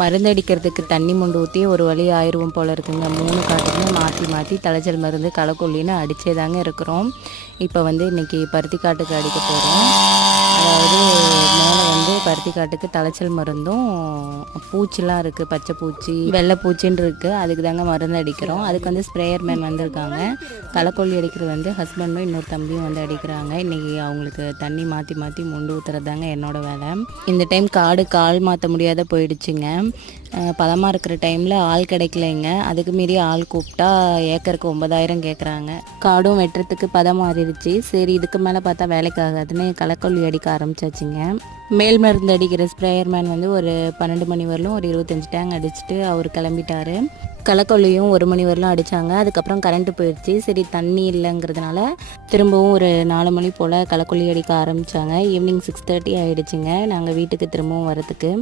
மருந்தடிக்கிறதுக்கு தண்ணி மொண்டு ஊற்றி ஒரு வழி ஆயிடுவோம் போல் இருக்குங்க. 3 காட்டுக்குமே மாற்றி மாற்றி தலைச்சல் மருந்து களைக்கொல்லின்னு அடிச்சே தாங்க இருக்கிறோம். இப்போ வந்து இன்றைக்கி பருத்தி காட்டுக்கு அடிக்க போகிறோம். அதாவது மேலே வந்து பருத்தி காட்டுக்கு தலைச்சல் மருந்தும் பூச்சிலாம் இருக்குது, பச்சை பூச்சி வெள்ளை பூச்சின்னு இருக்குது, அதுக்கு தாங்க மருந்து அடிக்கிறோம். அதுக்கு வந்து ஸ்ப்ரேயர் மேன் வந்திருக்காங்க. களைக்கொல்லி அடிக்கிறது வந்து ஹஸ்பண்டும் இன்னொரு தம்பியும் வந்து அடிக்கிறாங்க. இன்றைக்கி அவங்களுக்கு தண்ணி மாற்றி மாற்றி மொண்டு ஊற்றுறது தாங்க என்னோடய வேலை. இந்த டைம் காடு கால் மாற்ற முடியாத போயிடுச்சுங்க. பதமாக இருக்கிற டைமில் ஆள் கிடைக்கலைங்க. அதுக்கு மீறி ஆள் கூப்பிட்டா ஏக்கருக்கு 9,000 கேட்குறாங்க. காடும் வெட்டுறதுக்கு பதம் மாறிடுச்சு. சரி இதுக்கு மேலே பார்த்தா வேலைக்கு ஆகாதுன்னு களைக்கொல்லி அடிக்க ஆரம்பிச்சாச்சுங்க. மேல் மருந்து அடிக்கிற ஸ்ப்ரேயர் மேன் வந்து ஒரு 12 மணி வரலும் ஒரு 25 டேங்க் அடிச்சுட்டு அவர் கிளம்பிட்டார். களைக்கொல்லியும் 1 மணி வரலும் அடித்தாங்க. அதுக்கப்புறம் கரண்ட்டு போயிடுச்சு. சரி தண்ணி இல்லைங்கிறதுனால திரும்பவும் ஒரு 4 மணி போல் களைக்கொல்லி அடிக்க ஆரம்பித்தாங்க. ஈவினிங் 6:30 ஆகிடுச்சுங்க நாங்கள் வீட்டுக்கு திரும்பவும் வரத்துக்கு.